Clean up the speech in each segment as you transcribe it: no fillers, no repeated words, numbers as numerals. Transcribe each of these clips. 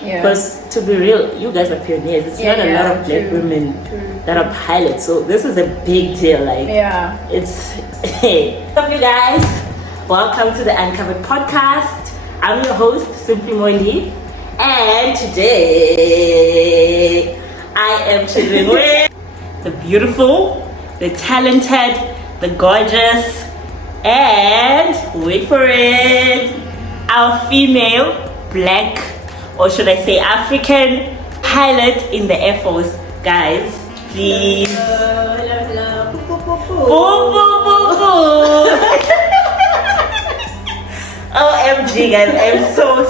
Because to be real, you guys are pioneers. It's not a lot of black women that are pilots, so this is a big deal. Like, it's hey, what's up, you guys? Welcome to the Uncovered Podcast. I'm your host, Simply Moili, and today I am chilling with the beautiful, the talented, the gorgeous, and wait for it, our female black, or should I say African pilot in the Air Force. Guys, please. Hello. OMG, guys, I'm so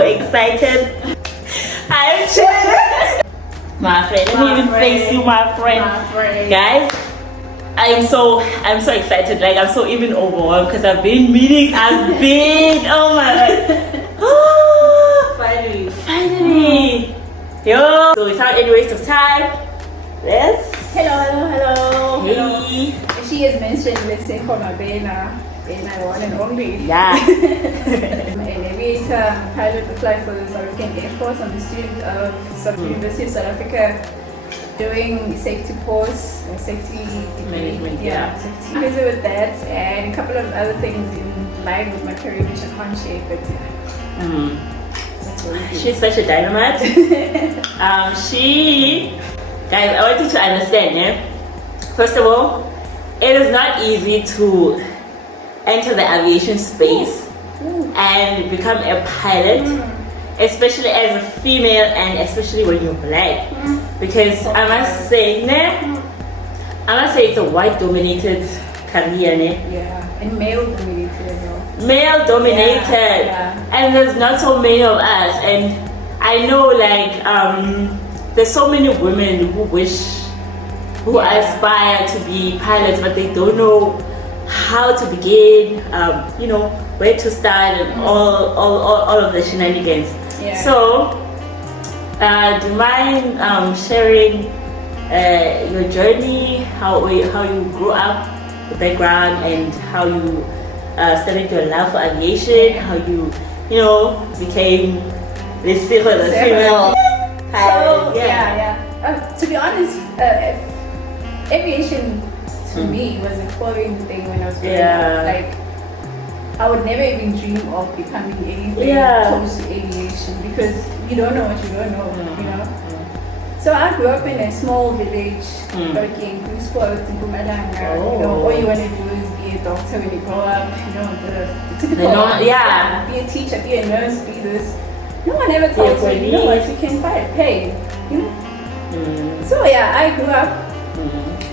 excited. I'm chilling. My friend, let me even face you, my friend. Guys, I'm so excited. Like, I'm so even overwhelmed because I've been, oh my god. Finally. Yo. So without any waste of time, let's. Hello. Hey. She has mentioned Lesego, Bena, the one and only. Yeah. An aviator, pilot, applied for the South African Airforce. I'm a student of University of South Africa, doing safety course and safety management. Safety. Busy with that and a couple of other things in line with my career which I can't share, but she's such a dynamite. Guys, I want you to understand, first of all, it is not easy to enter the aviation space and become a pilot, especially as a female and especially when you're black, because I must say it's a white dominated career, and male dominated as well. Male dominated, and there's not so many of us, and I know like there's so many women who aspire to be pilots, but they don't know how to begin, where to start, and all of the shenanigans. So do you mind sharing your journey, how you grew up, the background, and how you started your love for aviation, how you became Lesego, the female pilot? To be honest, aviation to me was a foreign thing when I was growing up. Like, I would never even dream of becoming anything close to aviation because you don't know what you don't know, you know. So I grew up in a small village, working in sports in Pumalanga. All you want to do is be a doctor when you grow up. The typical be a teacher, be a nurse, be this. No one ever tells you, you know what, you can pay. So I grew up,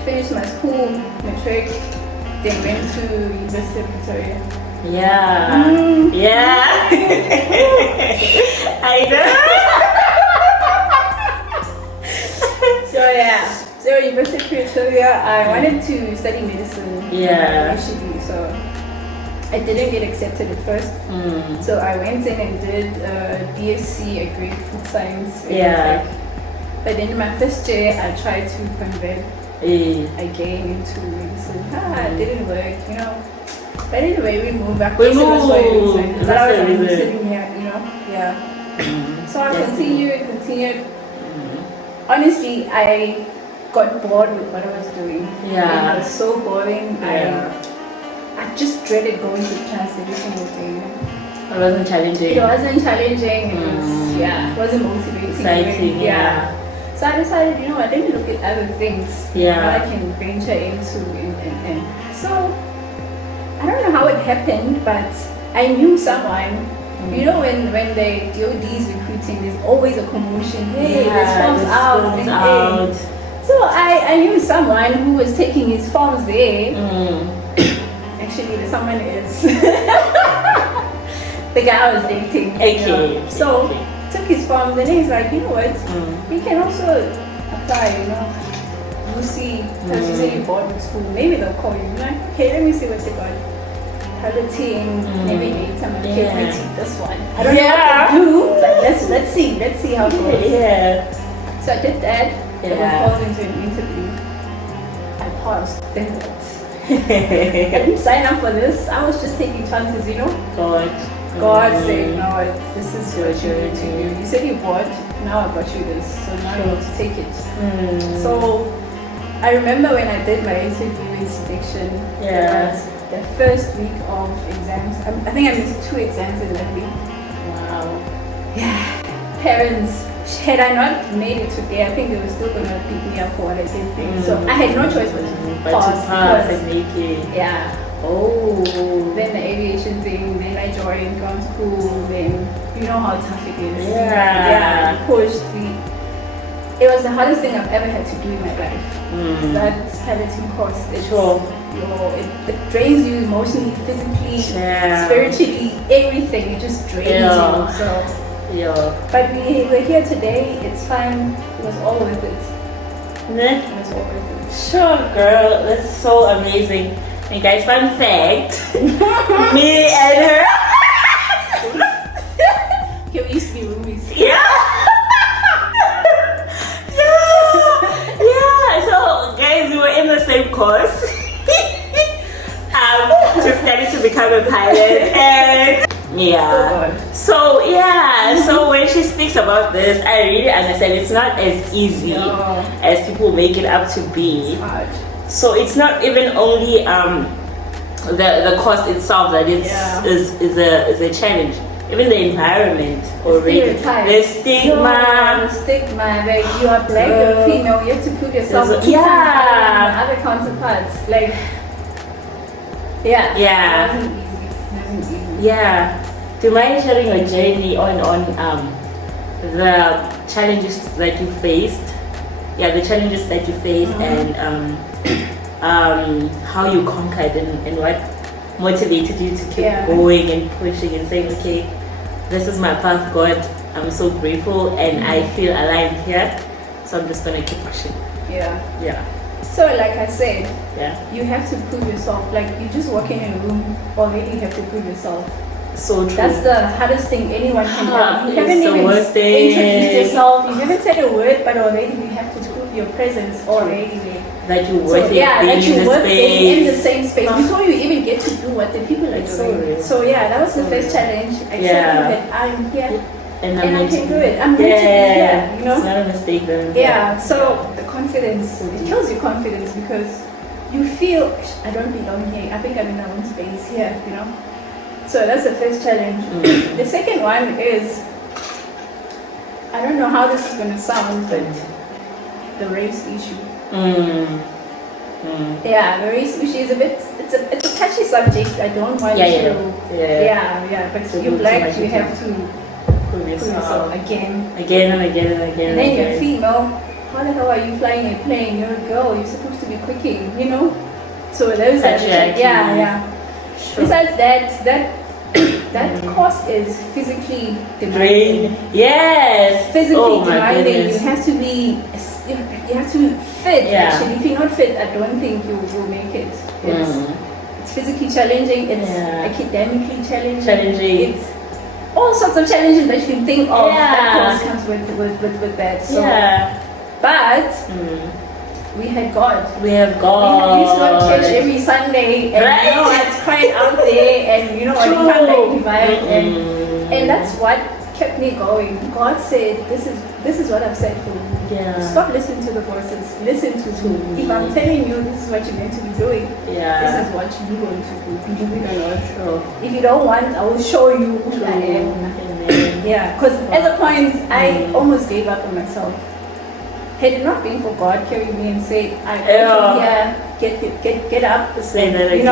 finished my school, matric, then went to University of Pretoria. I know. So University of Pretoria, I wanted to study medicine initially, so I didn't get accepted at first. So I went in and did BSc, agreed food science. But then in my first year, I tried to convert again into medicine. It didn't work, But anyway, we moved back. That's the reason. Sitting here, So I continued. Honestly, I got bored with what I was doing. It was so boring. I just dreaded going to class every single day. It wasn't challenging. It wasn't challenging. It wasn't motivating. Exciting. So I decided, let me look at other things that I can venture into. And so I don't know how it happened, but I knew someone. When the DOD is recruiting, there's always a commotion. Hey, this form's out. So I knew someone who was taking his forms there. Actually, the someone is the guy I was dating. So took his forms and he's like, you know what? You can also apply. We'll see. Because you say you bought in school, maybe they'll call you. Like, okay, let me see what they got. Piloting, navigator, this one. I don't know what to do, but let's see how it goes. So I did that. I got called into an interview. I passed. Then what? I didn't sign up for this. I was just taking chances, God. God said, no, this is what you need to do. You said you bought, now I got you this, so now you need to take it. So I remember when I did my interview selection, it was the first week of exams. I think I missed 2 exams in that week. Wow. Yeah. Parents, had I not made it today, I think they were still going to pick me up for what I did. So I had no choice but to pass and make it. Yeah. Oh. Then the aviation thing, then I joined, gone to school, then you know how tough it is. Yeah. Yeah, pushed me. It was the hardest thing I've ever had to do in my life. That piloting course. It drains you emotionally, physically, spiritually, everything. It just drains you. So but we're here today, it's fine. It was all worth it. It was all worth it. Sure, girl. That's so amazing. And guys, fun fact, me and her. Okay, we used to be roomies. Yeah. So guys, we were in the same course. Just studied to become a pilot, and so when she speaks about this, I really understand it's not as easy as people make it up to be. So it's not even only the cost itself that is a challenge. Even the environment already, the stigma, like you are black, you're female, you have to prove yourself other counterparts, like it wasn't easy. Do you mind sharing your journey on the challenges that you faced? The challenges that you faced and how you conquered and what motivated you to keep going and pushing and saying, okay, this is my path, God. I'm so grateful and I feel aligned here, so I'm just gonna keep pushing. So like I said, you have to prove yourself. Like you just walk in a room, already you have to prove yourself. So true. That's the hardest thing anyone can do. You haven't even introduced yourself, you haven't said a word, but already you have to prove your presence already there. That you worth being in the same space before you even get to do what the people are doing. So that was the first challenge. Accepting that I'm here and I can do it. I'm meant to be here. You know, it's not a mistake though. So the confidence, it kills your confidence because you feel I don't belong here. I think I'm in my own space here. You know. So that's the first challenge. The second one is, I don't know how this is going to sound, but the race issue. The race issue is it's a touchy subject. I don't want but you're black, you have to prove yourself again and again. And then you're female. How the hell are you flying a plane? You're a girl. You're supposed to be quicking, you know. So those are Sure. Besides that course is physically demanding. Yes. Physically demanding. You have to be. You have to fit. Actually, if you're not fit, I don't think you will make it. It's physically challenging. It's academically challenging. It's all sorts of challenges that you can think of. That course comes with that. So, but. We had God. We have God. We used to go to church every Sunday, and you know what's crying out there, and you know what, come back revive, and that's what kept me going. God said, "This is what I've said for you. Stop listening to the voices. Listen to me. If I'm telling you this is what you're meant to be doing, this is what you're going to do. Believe it or not. If you don't want, I will show you who I am." Because at the point I almost gave up on myself. Had it not been for God carrying me and say, "I get up," say that again.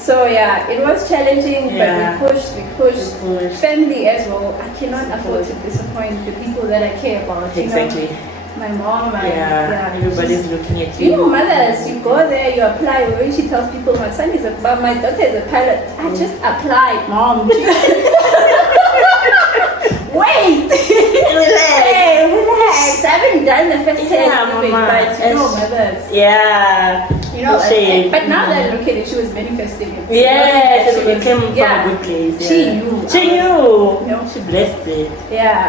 So it was challenging, but we pushed. Family as well. I cannot afford to disappoint the people that I care about. Exactly. You know? My mom, everybody's looking at you. You know, mothers, you go there, you apply. When she tells people, my daughter is a pilot. I just applied, mom. Wait! Relax. I haven't done the first test, but you know, mothers. You know, but now that I look at it, she was manifesting it. Yes, it came from a good place. She knew. She blessed it.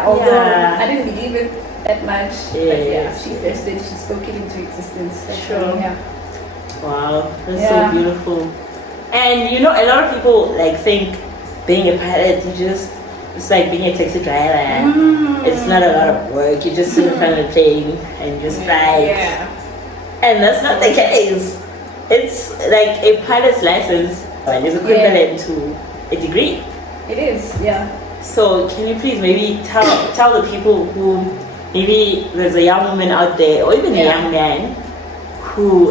Although I didn't believe it that much, but she blessed it. She spoke it into existence. Wow, that's so beautiful. And you know, a lot of people think being a pilot, it's like being a taxi driver. It's not a lot of work. You just sit in front of the plane and just fly. Yeah. And that's not the case. It's like a pilot's license is equivalent to a degree. It is, yeah. So can you please maybe tell the people who maybe there's a young woman out there or even a young man who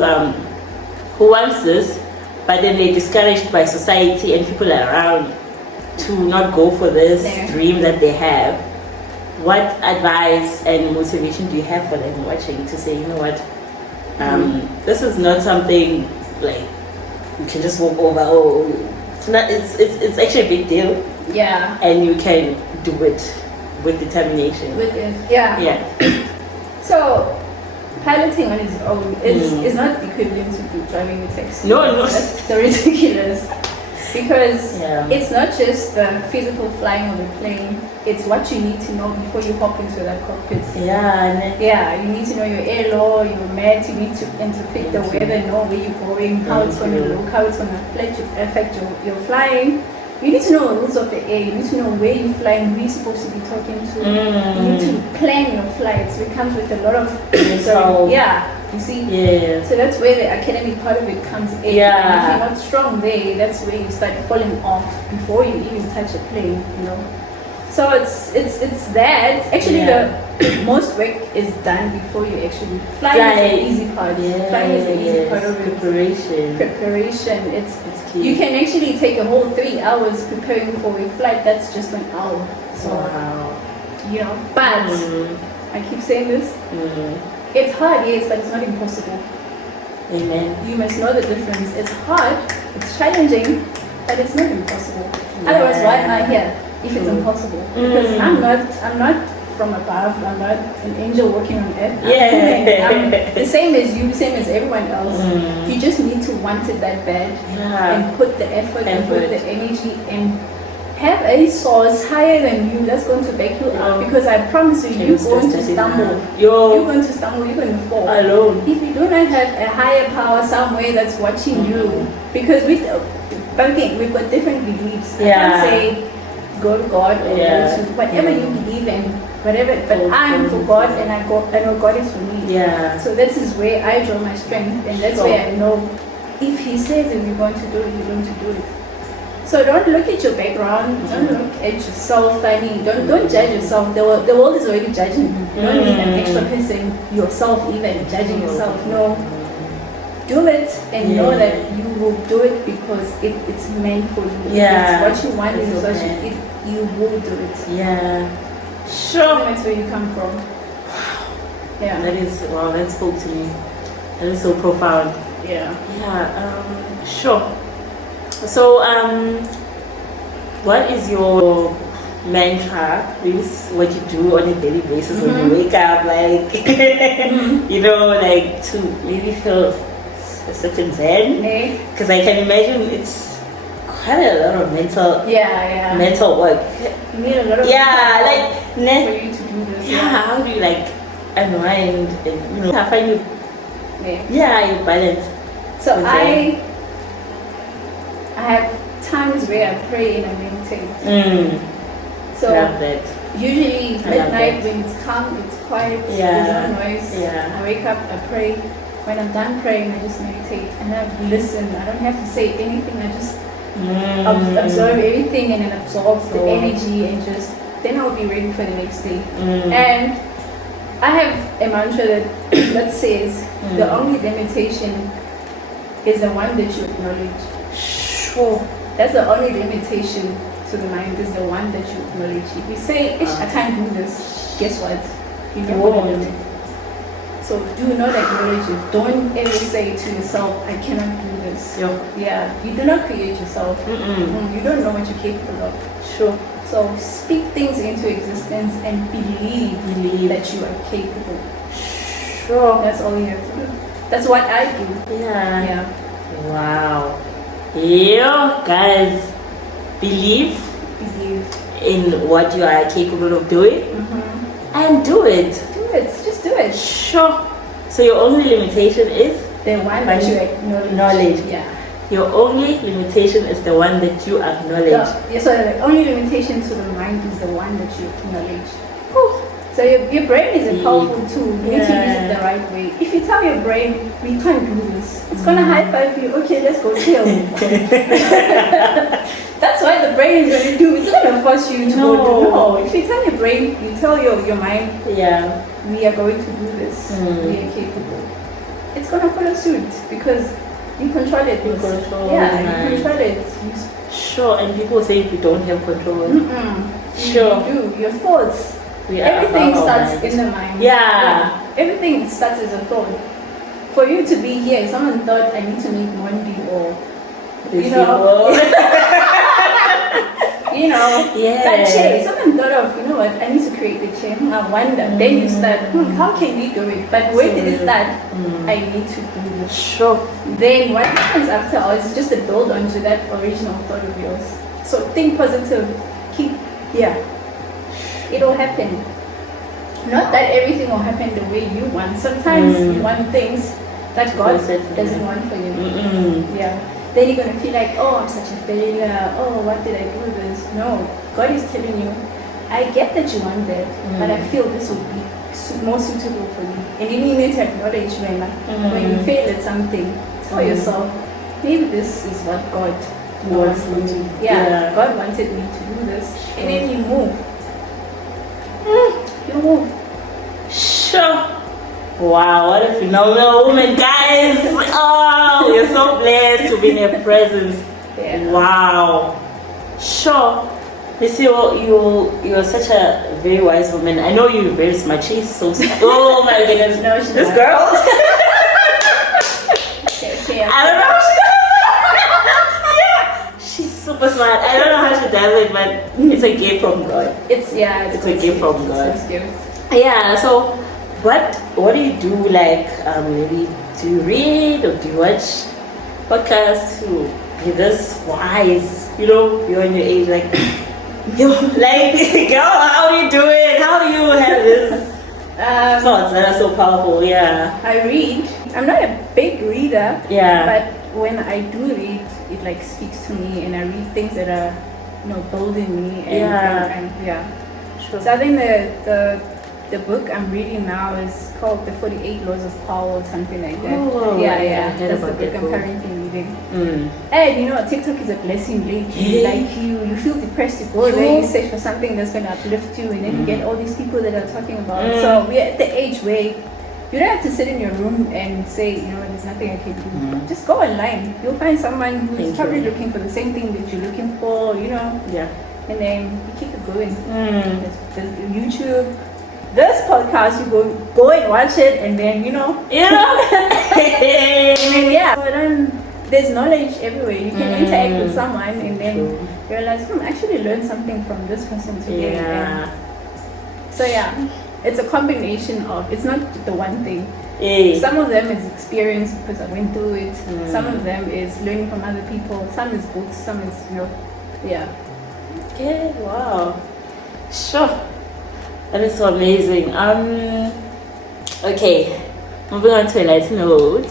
wants this, but then they're discouraged by society and people around to not go for this dream that they have. What advice and motivation do you have for them watching to say, you know what, this is not something like you can just walk over. Oh, it's not. It's actually a big deal. Yeah. And you can do it with determination. Yeah. So piloting on its own is not equivalent to driving a taxi. No. That's so ridiculous. Because it's not just the physical flying of the plane, it's what you need to know before you hop into that cockpit. Yeah, you need to know your air law, your mat, you need to interpret the weather, know where you're going, how it's going to look, how it's going to affect your flying. You need to know the rules of the air, you need to know where you're flying, who you're supposed to be talking to. You need to plan your flights. It comes with a lot of you see? So that's where the academic part of it comes in. And if you're not strong there, that's where you start falling off before you even touch a plane, you know. So it's that. Actually the most work is done before you actually fly. Is the easy part. Flying is the easy part of it. Preparation. It's key. You can actually take a whole 3 hours preparing for a flight. That's just an hour. So you know, but I keep saying this. It's hard, yes, but it's not impossible. Amen. You must know the difference. It's hard, it's challenging, but it's not impossible. Otherwise, why am I here if it's impossible? Because I'm not from above. I'm not an angel walking on earth. I'm the same as you, the same as everyone else. You just need to want it that bad and put the effort and put the energy and have a source higher than you that's going to back you up, because I promise you, you're going to stumble. You're going to stumble, you're going to fall. Alone. If you do not have a higher power somewhere that's watching you, because but again, we've got different beliefs. I can't say go to God or go to whatever you believe in, whatever, but I'm for God and I know God is for me. So this is where I draw my strength, and that's where I know if He says that you're going to do it, you're going to do it. So don't look at your background, don't look at yourself funny, don't judge yourself. The world is already judging you. You don't need an extra person, yourself even judging yourself. No. Do it and know that you will do it because it's meant for you. It's what you want, it's what you will do it. Sure. That's where you come from. That spoke to me. That is so profound. Sure. So, what is your mantra? What you do on a daily basis when you wake up, like, you know, like to maybe feel a certain zen? Because I can imagine it's quite a lot of mental work. You need a lot of for you to do this. How do you like unwind and how find you your balance? So I have times where I pray and I meditate. So usually midnight when it's calm, it's quiet, there's no noise. I wake up, I pray. When I'm done praying, I just meditate and I listen. I don't have to say anything. I just absorb everything and then absorb the energy and then I'll be ready for the next day. And I have a mantra that says the only limitation is the one that you acknowledge. That's the only limitation to the mind, is the one that you acknowledge. If you say, I can't do this, guess what? You never do it. So do not acknowledge it. Don't ever say to yourself, I cannot do this. You do not create yourself. You don't know what you're capable of. So speak things into existence and believe that you are capable. That's all you have to do. That's what I do. Wow. Guys, believe in what you are capable of doing and do it. Just do it. So your only limitation is the one that you acknowledge. Your only limitation is the one that you acknowledge. So the only limitation to the mind is the one that you acknowledge. So your brain is a powerful tool. You need to use it the right way. If you tell your brain, we can't do this, it's gonna high five you. Okay, let's go chill. That's what the brain is gonna do. It's not gonna force you to go do. No. If you tell your brain, you tell your mind, we are going to do this. We are capable. It's gonna follow suit because you control it. You control it. Sure, and people say we don't have control. Sure. You do. Your thoughts. Everything starts in the mind. Everything starts as a thought. For you to be here, someone thought I need to make Monday or that chair. Someone thought of, you know what, I need to create the chair. I wonder. Then you start, how can we do it? But where did it start? I need to do this. Sure. Then what happens after is just a build onto that original thought of yours. So think positive. It'll happen. Not that everything will happen the way you want. Sometimes you want things that God doesn't want for you. Then you're gonna feel like, oh, I'm such a failure. Oh, what did I do this? No, God is telling you, I get that you want that, but I feel this will be more suitable for you. And you need to acknowledge when you fail at something, tell yourself, maybe this is what God wants me to. God wanted me to do this, and then you move. You move. Sure. Wow, what a phenomenal woman, guys. Oh, we're so blessed to be in her presence. Wow. Sure. Lesego, you're such a very wise woman. I know you're very smart. She's so smart. Oh my goodness. No, she's this not. Girl. I don't know how she does it. She's super smart. I don't know how she does it, but it's a gift from God. It's a gift from God. It's a gift. So what do you do? Like maybe do you read or do you watch podcasts to be this wise? You're in your age, like girl, how do you do it? How do you have this thoughts that are so powerful? I read. I'm not a big reader. But when I do read, it like speaks to me, and I read things that are building me. Sure. So I think the book I'm reading now is called The 48 Laws of Power or something like that. That's the book I'm currently reading. And TikTok is a blessing lately. Like you feel depressed, you go there, you search for something that's going to uplift you, and then you get all these people that are talking about it. So we're at the age where you don't have to sit in your room and say, there's nothing I can do. Just go online. You'll find someone who's probably looking for the same thing that you're looking for, and then you keep it going. There's YouTube. This podcast, you go and watch it, and then so then there's knowledge everywhere. You can interact with someone, and then realize, I actually learned something from this person today. It's a combination of. It's not the one thing. Some of them is experience because I went through it. Some of them is learning from other people. Some is books. Some is Okay. Wow. Sure. That is so amazing. Okay, moving on to a light note.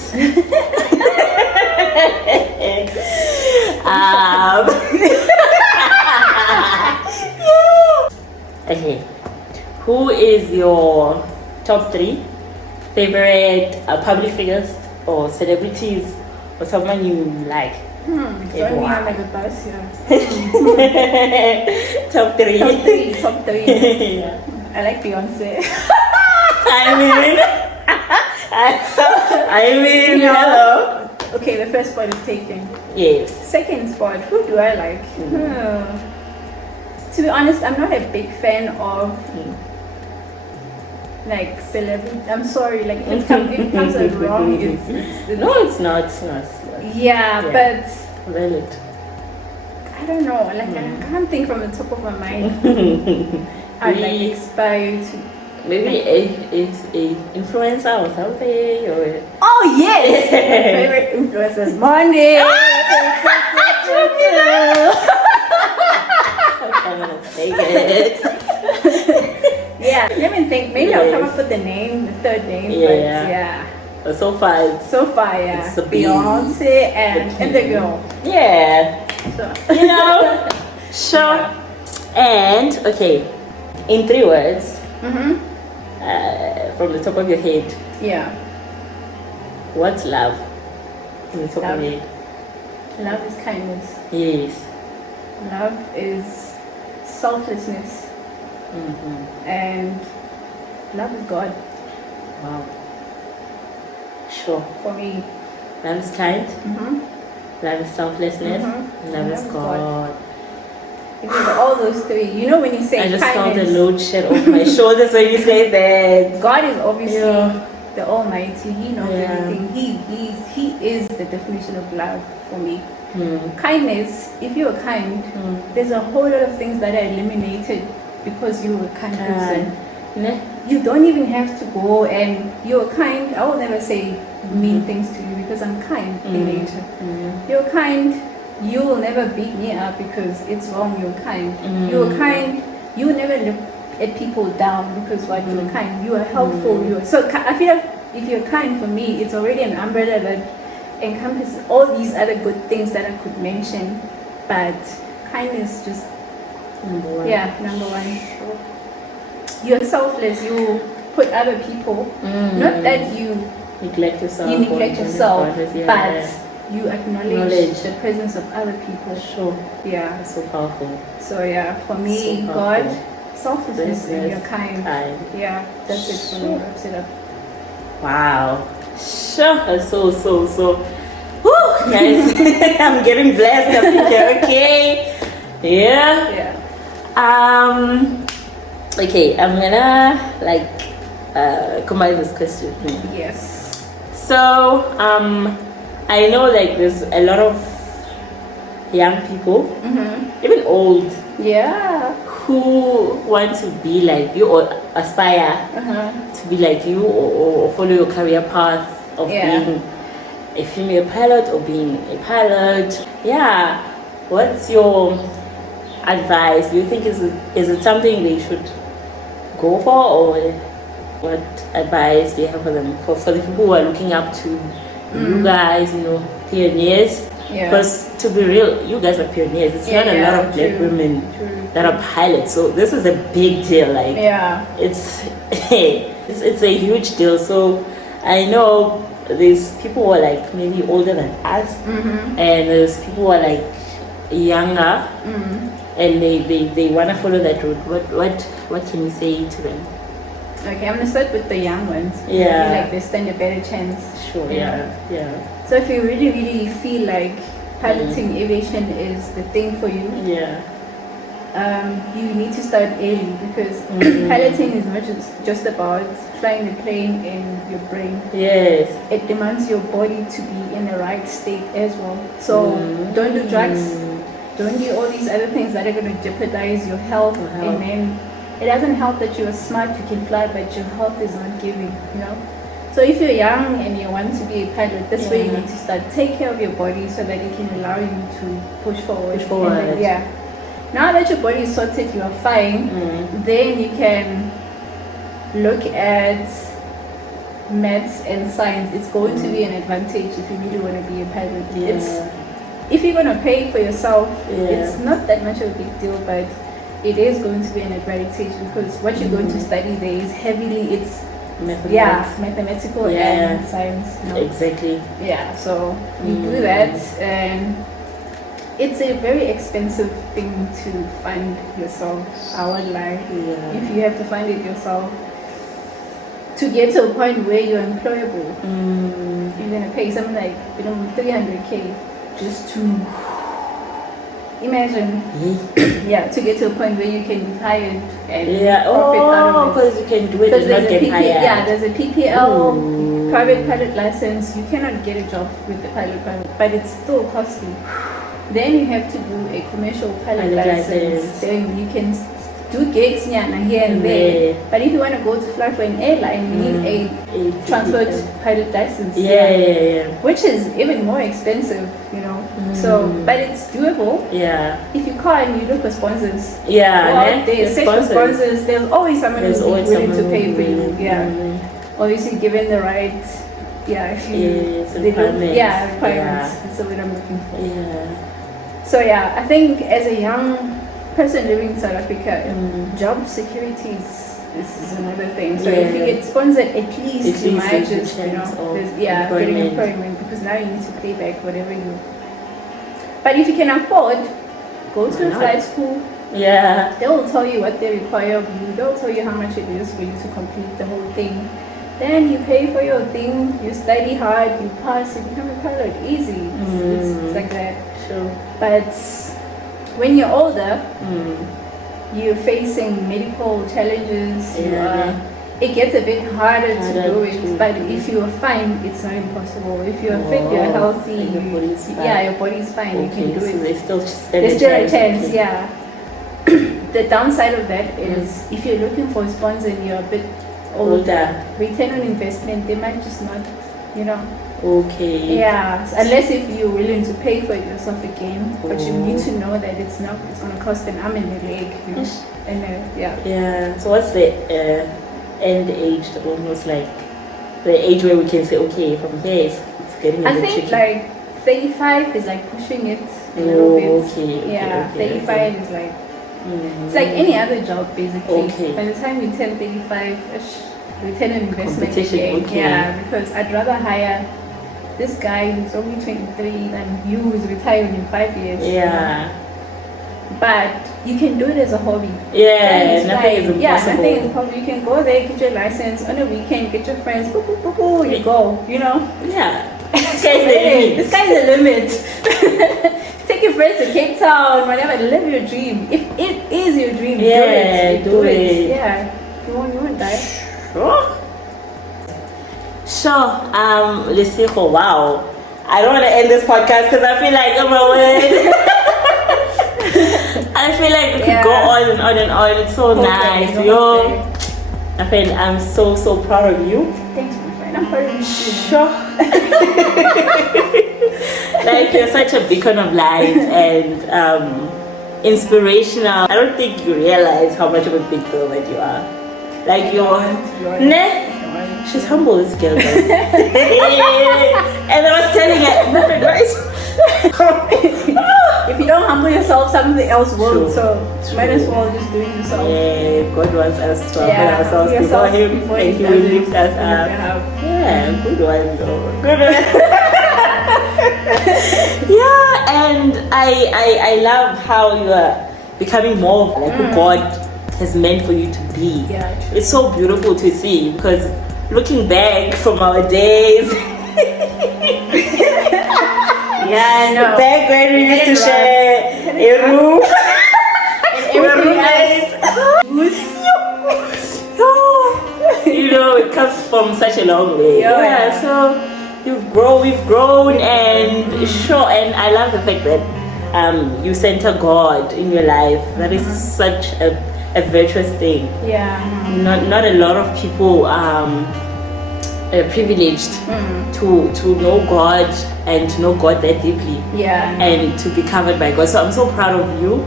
Okay, who is your top 3 favorite public figures or celebrities or someone you like? Throwing me on like a bus, Top 3. Top 3. I like Beyonce. Hello. Okay, the first spot is taken. Yes. Second spot, who do I like? To be honest, I'm not a big fan of like celebrity. I'm sorry, like if it comes out wrong, it's no, it's not. But valid. I don't know. Like I can't think from the top of my mind. I'd like aspire to. Maybe a influencer or something, or oh yes, my favorite influencer is Monday. I'm gonna take it. Let me think. Maybe I'll come up with the name, the third name. So far, So far, yeah. it's the bee. Beyonce and the girl. Yeah. So. You know? Sure. Yeah. And, okay, in 3 words, Mm-hmm. from the top of your head, Yeah. what's love? From the top Love. of your head. Love is kindness. Yes. Love is selflessness. Mm-hmm. And love is God Wow. Sure. for me. Love is kind. Mm-hmm. Love is selflessness. Mhm. Love is God. Because all those 3, you know, when you say I just felt kindness, the load shed off my shoulders when you say that. God is obviously Yeah. the Almighty. He knows Yeah. everything. He is the definition of love for me. Hmm. Kindness, if you're kind, there's a whole lot of things that are eliminated because you're a kind person. Ne? You don't even have to go and you're kind. I will never say mean things to you because I'm kind in nature. You're kind. You will never beat me up because it's wrong. You're kind. You're kind. You will never look at people down because what you're kind. You are helpful. You are, so I feel like if you're kind, for me, it's already an umbrella that encompasses all these other good things that I could mention. But kindness just Number 1. yeah, number 1. You're selfless. You put other people. Not that you neglect yourself. neglect or yourself, yeah. but you acknowledge Acknowledge. the presence of other people. Sure. Yeah. That's so powerful. So yeah, for me, So God, powerful. selflessness, and Business, you're kind. kind. Yeah, that's it for me. Wraps it up. Wow. Sure. That's so. Woo, guys. I'm getting blessed. I'm thinking, okay. Yeah. Yeah. Okay, I'm gonna combine this question. Yes. So, I know like there's a lot of young people, even old, Yeah. who want to be like you or aspire to be like you or follow your career path of being a female pilot or being a pilot. Yeah. What's your advice? Do you think is it something they should go for, or what advice do you have for them, for the people who are looking up to you guys, pioneers? Yeah. Because to be real, you guys are pioneers. It's not a lot of black women that are pilots, so this is a big deal. Like it's it's a huge deal. So I know there's people who are like maybe older than us, and there's people who are like younger, and they want to follow that route. What can you say to them? Okay, I'm gonna start with the young ones. Yeah. I feel like they stand a better chance. Sure. you know? Yeah. So if you really feel like piloting aviation is the thing for you, you need to start early, because piloting is not just about flying the plane in your brain. Yes. It demands your body to be in the right state as well. So don't do drugs, don't do all these other things that are going to jeopardize your health. And then it doesn't help that you are smart, you can fly, but your health is not giving, So if you're young and you want to be a pilot, that's where you need to start. Take care of your body so that it can allow you to push forward. And then, now that your body is sorted, you are fine, then you can look at maths and science. It's going to be an advantage if you really want to be a pilot. If you're going to pay for yourself, it's not that much of a big deal, but it is going to be an advantage, because what you're going to study there is heavily, mathematical and science. Exactly. Yeah, so you do that, and it's a very expensive thing to fund yourself. I won't lie. If you have to fund it yourself to get to a point where you're employable, you're gonna pay something like 300K just to imagine. To get to a point where you can be hired and profit out of it. Because you can do it and not get hired. Yeah, there's a PPL, private pilot license. You cannot get a job with the pilot, but it's still costly. Then you have to do a commercial pilot license. Then you can do gigs here and there. But if you want to go to fly for an airline, you need a transport pilot license. Which is even more expensive, So, but it's doable. If you call and you look for sponsors. Search for sponsors. There's always someone who's willing to pay for you. Obviously, given the right if you Yes, requirements. Requirements. That's the word I'm looking for. Yeah. So yeah, I think as a young person living in South Africa, job security is another thing. So if you get sponsored, at least you might just getting employment, because now you need to pay back whatever you. But if you can afford, go to a flight school. Yeah. They will tell you what they require of you. They'll tell you how much it is for you to complete the whole thing. Then you pay for your thing, you study hard, you pass, you become a pilot. Easy. It's like that. Sure. But when you're older, you're facing medical challenges. It gets a bit harder to do it. But if you are fine, it's not impossible. If you're fit, you're healthy. Your body's fine. Yeah, your body's fine. You can do so it. There's still a chance. Yeah. The downside of that is if you're looking for a sponsor and you're a bit older, return on investment, they might just not, Okay. Yeah, so unless if you're willing to pay for it yourself again, but you need to know that it's going to cost an arm and a leg, And Yeah. So what's the end age? Almost like the age where we can say, okay, from here it's getting a bit tricky. Like 35 is like pushing it a little bit. Okay. 35 is like it's like any other job basically. Okay. By the time you turn 35, return on investment Competition, again. Yeah, because I'd rather hire this guy who's only 23 than you who's retiring in 5 years. Yeah. But you can do it as a hobby. Yeah, nothing is impossible. Yeah, nothing is impossible. You can go there, get your license on a weekend, get your friends, you go, Yeah. This guy's the limit. Take your friends to Cape Town, whatever, live your dream. If it is your dream, do it. Yeah. You won't die. Sure. Lesego, wow. I don't want to end this podcast because I feel like, oh my word. I feel like we could go on and on and on. It's so nice. I feel I'm so proud of you. Thanks, my friend. I'm proud of you too. Sure. Like, you're such a beacon of light and inspirational. I don't think you realize how much of a big girl that you are. Like, she's humble, this girl. Guys. And I was telling her, nothing, right? If you don't humble yourself, something else will. True. So might as well just do it yourself. Yeah, God wants us to humble ourselves before Him, and He will lift us up. Yeah, good one though. Good one. Yeah, and I love how you are becoming more of like who God has meant for you to be. Yeah, it's so beautiful to see, because looking back from our days. Yeah, I know. Back when we used to share a room. It comes from such a long way. Yeah, so we've grown, and sure, and I love the fact that you center God in your life. That is such a virtuous thing. Yeah. Not a lot of people privileged to know God and to know God that deeply. Yeah. And to be covered by God. So I'm so proud of you.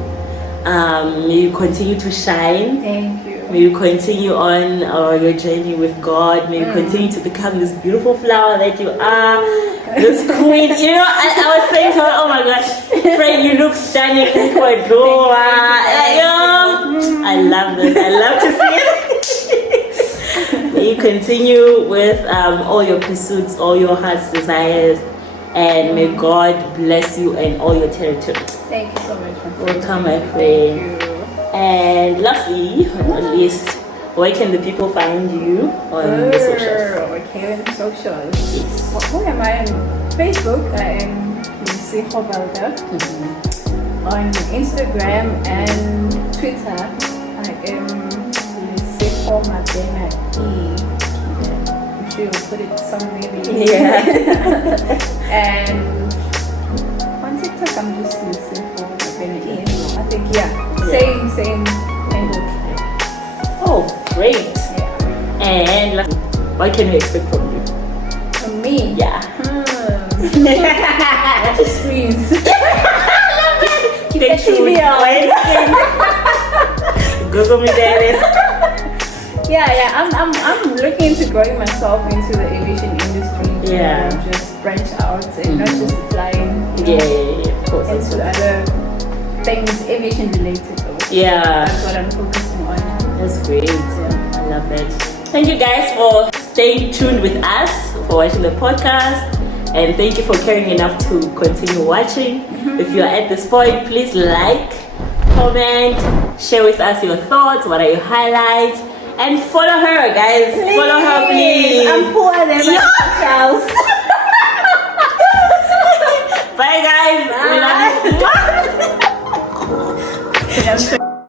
May you continue to shine. Thank you. May you continue on your journey with God. May you continue to become this beautiful flower that you are. This queen. I was saying to her, oh my gosh, friend, you look stunning. I love this. I love to see it. May you continue with all your pursuits, all your heart's desires, and may God bless you and all your territory. Thank you so much. Welcome, my friend. Thank you. And lastly, but not least, where can the people find you on the socials? Okay, on the socials. Yes. Who am I on Facebook? I am Lesego. On Instagram and Twitter, I am Lesego Madena E. I'm sure you'll put it somewhere. Yeah. And on TikTok, I'm just Lesego Madena E. I think, same handle. Oh, great. Yeah. And what can we expect from you? From me? Yeah. Watch the screens. Keep the Stay TV tuned. on. Google me there. I'm looking into growing myself into the aviation industry. Yeah. Just branch out and not just flying. Of course. Into other things aviation related. Though. Yeah. That's what I'm focusing on now. That's great. Yeah. I love it. Thank you guys for staying tuned with us, for watching the podcast, and thank you for caring enough to continue watching. If you are at this point, please like, comment, share with us your thoughts, what are your highlights, and follow her, guys. Follow her, please. I'm poorer than my Charles.